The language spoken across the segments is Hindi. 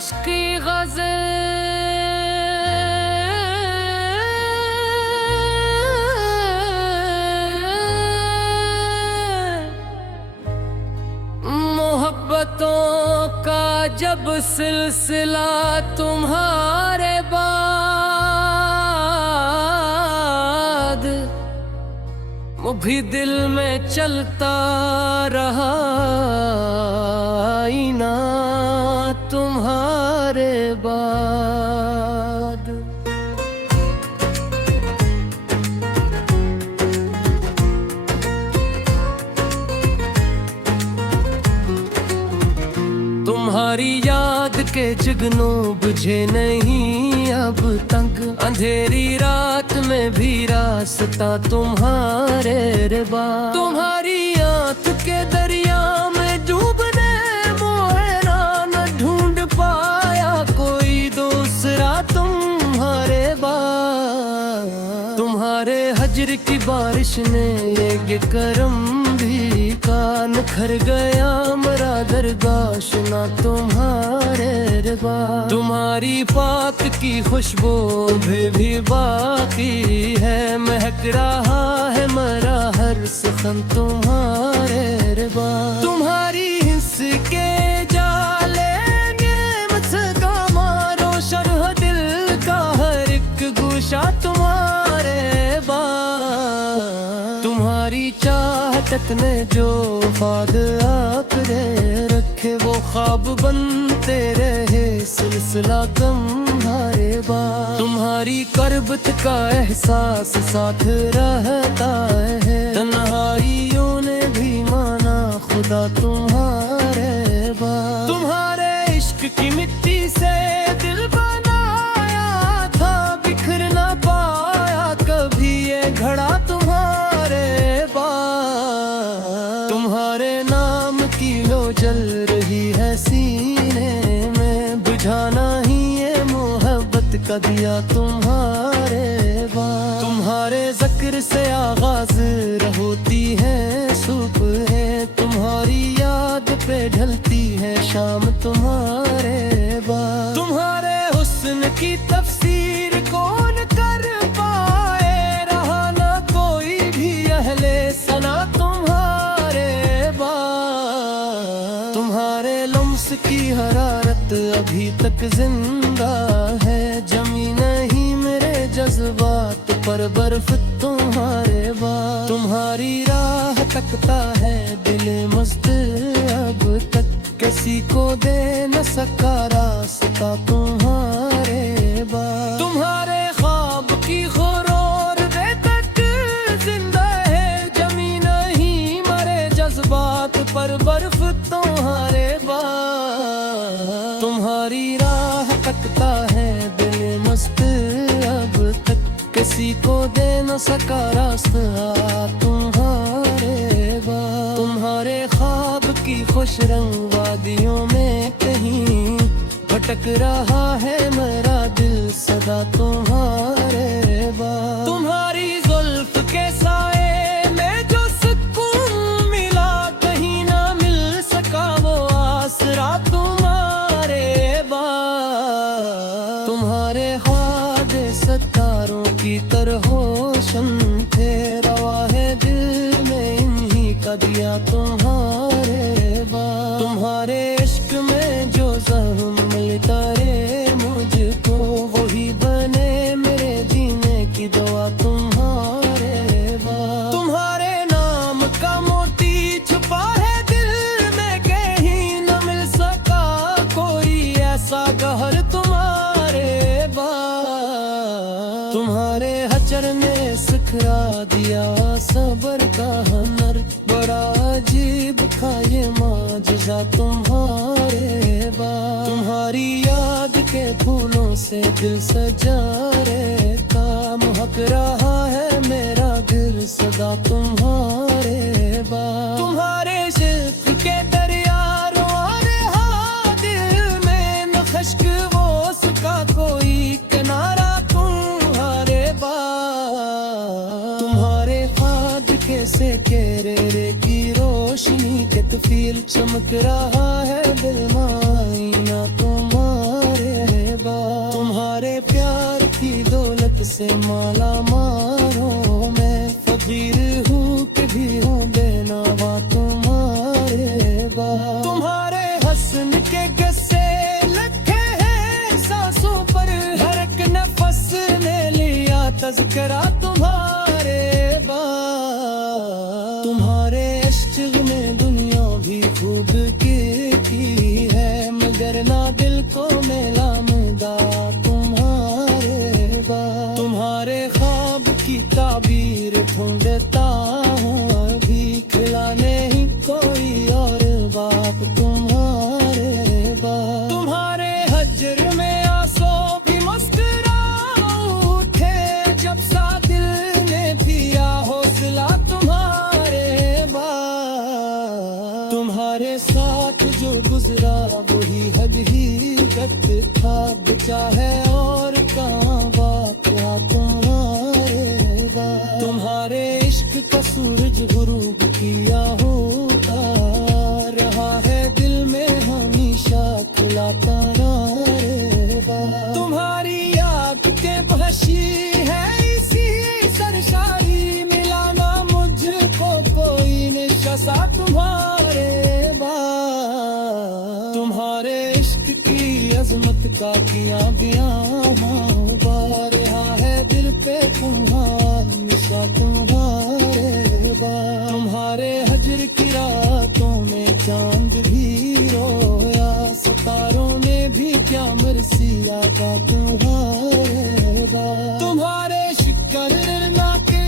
इश्क की गज़ल मोहब्बतों का जब सिलसिला तुम्हारे बाद भी दिल में चलता रहा आईना तुम्हारे बाद। तुम्हारी याद के जुगनू बुझे नहीं अब तक, अंधेरी रात में भी रास्ता तुम्हारे रिबा। तुम्हारी आंख के दरिया में डूबने मोहरा न ढूंढ पाया कोई दूसरा तुम्हारे बाद। तुम्हारे हजर की बारिश ने ये करम भी कान खर गया मरा दरगाश ना तुम्हारे रिबा। तुम्हारी पाक की खुशबू भी बाकी है, महक रहा है मरा हर सुखन तुम्हारे रिबा। तुम्हारी हिस्स के जाले मुझका मारो शरह दिल का हर एक गुशा तुम्हारे बाद। तुम्हारी चाहत ने जो ख्वाब आपने रखे वो ख्वाब बनते रहे सिलसिला तुम्हारे बाद। तुम्हारी करबत का एहसास साथ रहता है, तन्हाइयों ने भी माना खुदा तुम्हारे बाद। तुम्हारे इश्क की मिट्टी से दिल बनाया था, बिखर ना पाया कभी ये घड़ा तुम्हारे बाद। तुम्हारे नाम की लो जल रही है सीने में, बुझाना ही ये मोहब्बत का दिया तुम्हारे बाद। तुम्हारे ज़िक्र से आगाज होती है सुबह, तुम्हारी याद पे ढलती है शाम तुम्हारे बाद। तुम्हारे हुस्न की तफसीर कौन कर पाए, रहा ना कोई भी अहले सना तुम्हारे बाद। तुम्हारे लम्स की हरारत अभी तक जिंदा है, जमी नहीं मेरे जज्बात पर बर्फ तुम्हारे बाद। तुम्हारी राह तकता है दिल मस्त अब तक, किसी को दे न सका रास्ता तुम्हारे बाद। तुम्हारे ख्वाब की खुरोर दे तक जिंदा है, जमी नहीं मरे जज्बात पर बर्फ तुम्हारे बाद। तुम्हारी राह तकता है दिल मस्त अब तक, किसी को दे न सका रास्ता तुम्हारे बाद। तुम्हारे ख्वाब की खुश रंग वादियों में कहीं भटक रहा है मेरा दिल सदा तुम्हारे बाद। तुम्हारी जुल्फ के साए में जो सुकून मिला, कहीं ना मिल सका वो आसरा तुम्हारे बाद। तुम्हारे ख्वाब सितारों की तरह रोशन थे, रवा है दिल में इन्हीं का दिया तुम्हारे बाद। तुम्हारे इश्क में जो ज़ख्म मिलता रे मुझको, वही बने मेरे जीने की दुआ तुम्हारे बाद। तुम्हारे नाम का मोती छुपा है दिल में, कहीं न मिल सका कोई ऐसा गहर तुम्हारे बाद। तुम्हारे हजर ने सिखरा दिया सबर का हुनर, बड़ा अजीब था ये माजज़ा तुम्हारे बाद। तुम्हारी याद के फूलों से दिल सजा रहता, महक रहा है मेरा दिल सदा तुम्हारे बाद। तुम्हारे शिल्प के दरिया रहा दिल में, न खश्क वो सुखा कोई किनारा तुम्हारे बाद। तुम्हारे ख्वाब के से केरे की रोशनी के तफील चमक रहा है दिल मायना तुम्हारे दौलत से माला माल हूँ मैं, फकीर हूँ कि भी हूँ बेनवा तुम्हारे बाद। तुम्हारे हसन के गस्से लखे हैं सांसों पर, हर एक नफस ने लिया तज़किरा तुम्हारे बाद। तुम्हारे इश्क में दुनिया भी खूब की है, मगर ना दिल को मिला मुदा तुम्हारे बाद। तुम्हारे ख्वाब की ताबीर ढूंढता हूँ अभी, खिला नहीं कोई और बाप तुम्हारे बाद। तुम्हारे हजर में आंसू भी मुस्कुरा उठे, जब सा दिल ने पिया हौसला तुम्हारे बाद। तुम्हारे साथ जो गुजरा वही हकीकत था, बचा है और कहाँ वाक़या तुम्हारे बाद। तुम्हारे इश्क का सूरज गुरूब किया होता रहा है, दिल में हमेशा खिला तारे बाद। तुम्हारी याद के बहशी है इसी सरशारी, मिलाना मुझको कोई निशा तुम्हारे बाद। तुम्हारे इश्क की अजमत का किया बयां रहा है, दिल पे तुम्हारा निशा तुम्हारे बाद। तुम्हारे हजर की रातों में चांद भी रोया, सितारों ने भी क्या मरसिया का तुम्हारे बाद। तुम्हारे शिकर ना के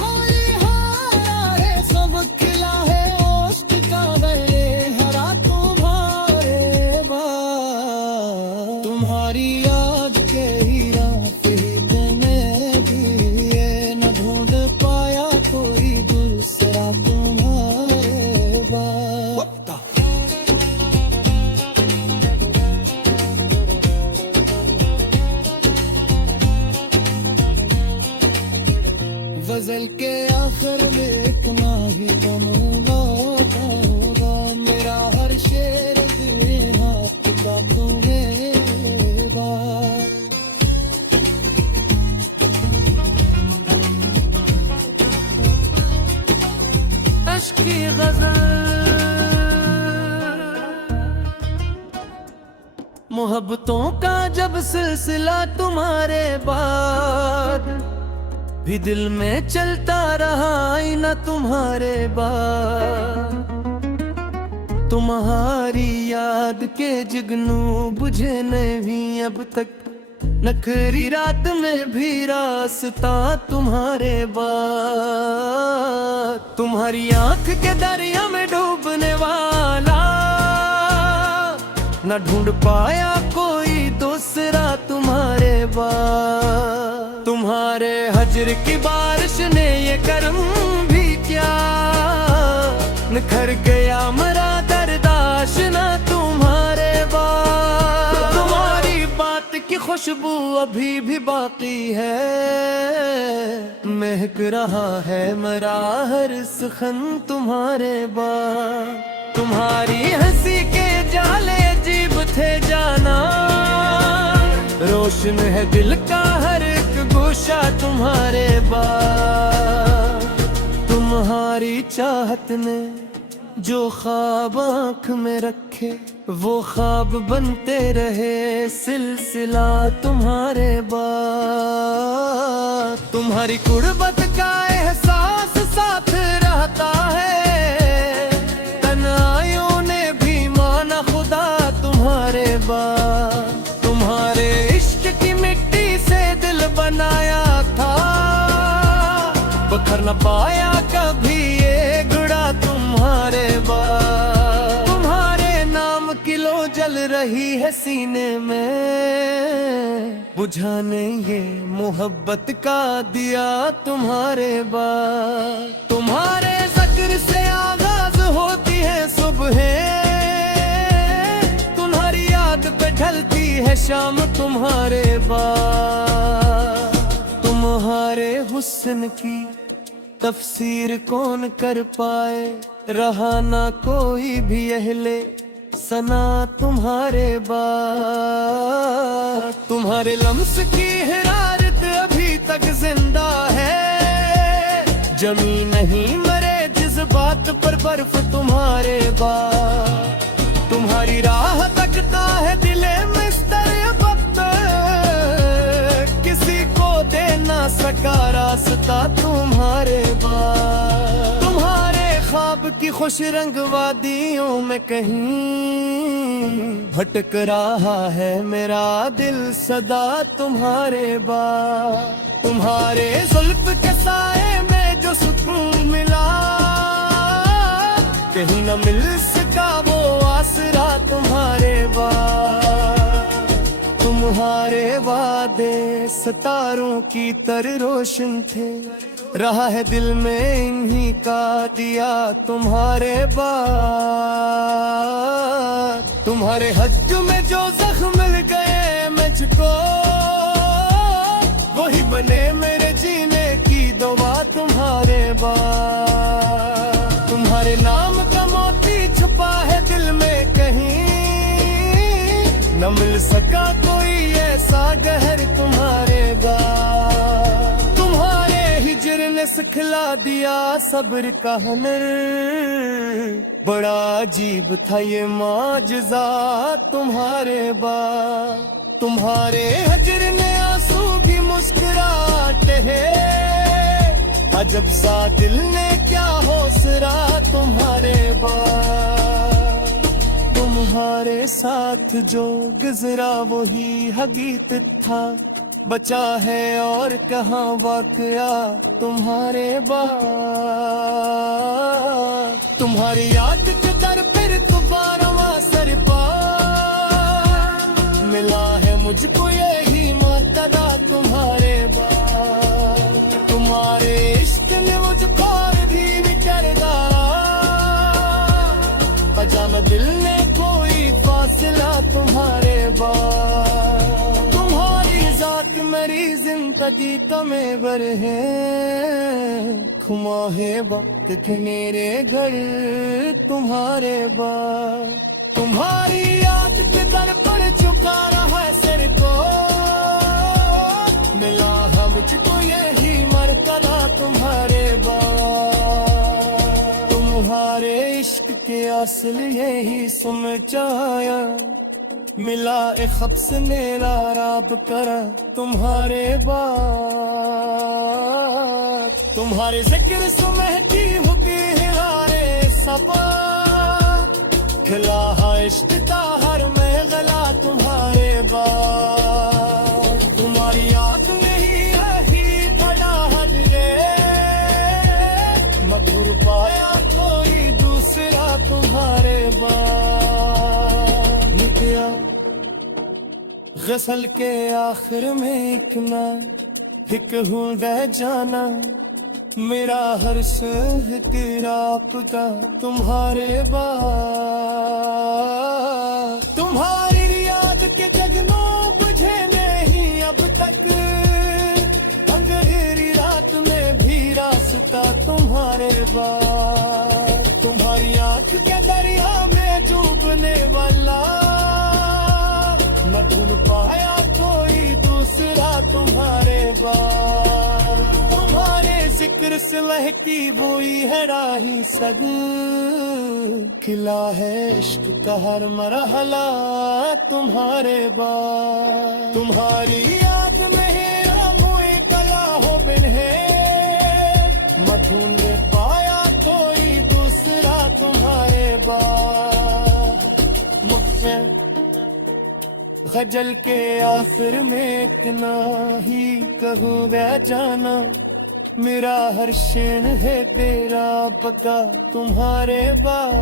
होली हारे, सब खिला है ओष्ठ का गले हरा तुम्हारे बाद। तुम्हारी याद के हीरा में भी ये न ढूंढ पाया कोई दूसरा तुम्हारे बाद। गजल के आखिर में इतना ही बनूंगा, मेरा हर शेर तेरे हाथ का तुम्हें बार। अश्क की गजल मोहब्बतों का जब सिलसिला तुम्हारे बाद, भी दिल में चलता रहा आईना तुम्हारे बाद। तुम्हारी याद के जुगनू बुझे नहीं अब तक, नखरी रात में भी रास्ता तुम्हारे बाद। तुम्हारी आंख के दरिया में डूबने वाला, न ढूंढ पाया कोई दूसरा तुम्हारे बाद। तुम्हारे हजर की बारिश ने ये करम भी क्या, निखर गया मरा दर्दाशना तुम्हारे बाद। तुम्हारी बात की खुशबू अभी भी बाकी है, महक रहा है मरा हर सुखन तुम्हारे बाद। तुम्हारी हंसी के जाले अजीब थे जाना, रोशन है दिल का हर एक गोशा तुम्हारे बाद। तुम्हारी चाहत ने जो ख्वाब आँख में रखे, वो ख्वाब बनते रहे सिलसिला तुम्हारे बाद। तुम्हारी कुर्बत का एहसास साथ रहता है, तन्हाइयों ने भी माना खुदा तुम्हारे बाद। तुम्हारे इश्क की मिट्टी से दिल बनाया था, बखर न पाया कभी ये गुड़ा तुम्हारे बाद। तुम्हारे नाम की लो जल रही है सीने में, बुझाने ये मोहब्बत का दिया तुम्हारे बाद। तुम्हारे जिक्र से आगाज होती है सुबह, तुम्हारी याद पे ढलती है शाम तुम्हारे बाद। तुम्हारे हुस्न की तफसीर कौन कर पाए, रहा ना कोई भी अहले सना तुम्हारे बाद। तुम्हारे लम्स की हरारत अभी जिंदा है। जमी नहीं मरे जज्बात पर बर्फ तुम्हारे बाद। तुम्हारी राह तकता है दिले मिस्तर वक्त, किसी को दे ना सका रास्ता तुम्हारे बाद। तुम्हारे ख्वाब की खुश रंग वादियों में कहीं भटक रहा है मेरा दिल सदा तुम्हारे बाद। तुम्हारे जुल्फ के साए में जो सुकून मिला, कहीं न मिल सका वो आसरा तुम्हारे बाद। तुम्हारे वादे सितारों की तरह रोशन थे, रहा है दिल में इन्हीं का दिया तुम्हारे बाद। तुम्हारे हज में जो जख्म मिल गए मुझको, वही बने मेरे जीने की दुआ तुम्हारे बाद। तुम्हारे नाम का मोती छुपा है दिल में कहीं, न मिल सका कोई ऐसा गहर तुम्हारे बाद। तुम्हारे हिजर ने सिखला दिया सब्र का हुनर, बड़ा अजीब था ये माजज़ा तुम्हारे बाद। तुम्हारे हिजर ने आंसू भी मुस्कुराते हैं, अजब सा दिल ने क्या हौसला तुम्हारे बाद। तुम्हारे साथ जो गुजरा वही हकीकत था, बचा है और कहाँ वाकया तुम्हारे बाद। तुम्हारी याद के दर फिर दोबारा सर पा, मिला है मुझको यही मर्तबा तुम्हारे बाद। तुम्हारे इश्क ने मुझको भी कर डाला, बजा में दिल ने कोई फासला तुम्हारे बाद। तुम्हारी जात मेरी जिंदगी तमें बर है, खुमा है वक्त के मेरे घर तुम्हारे बाद। तुम्हारी याद के दर पर झुका रहा है सिर को, मिला है मुझको यही मर्तबा तुम्हारे बाद। तुम्हारे इश्क के असल यही समझाया, मिला एक खब्स ने लाराब करा तुम्हारे बाद। तुम्हारे जिक्र सुमहती हुई हिरारे सपा, खिला इश्क का हर में गला तुम्हारे बाद। तुम्हारी याद नहीं रही खड़ा हजरे, मधुर पाया कोई दूसरा तुम्हारे बाद। निकला गसल के आखिर में एक ना एक हूँ रह जाना, मेरा हर सह तेरा पता तुम्हारे बाद। तुम्हारी याद के जगनों बुझे नहीं अब तक, अंधेरी रात में भी रास्ता तुम्हारे बाद। तुम्हारी आँख के दरिया में डूबने वाला, न ढूंढ पाया कोई दूसरा तुम्हारे बाद। तुम्हारे जिक्र से लहकी हुई है राही सग, खिला है इश्क का हर मरहला तुम्हारे बाद। तुम्हारी याद में हेरा मुई कला हो बिन है, मधुन ने पाया कोई दूसरा तुम्हारे बाद। मुझसे गजल के आखिर में इतना ही कहूँ वह जाना, मेरा हर शेन है तेरा पका तुम्हारे बाद।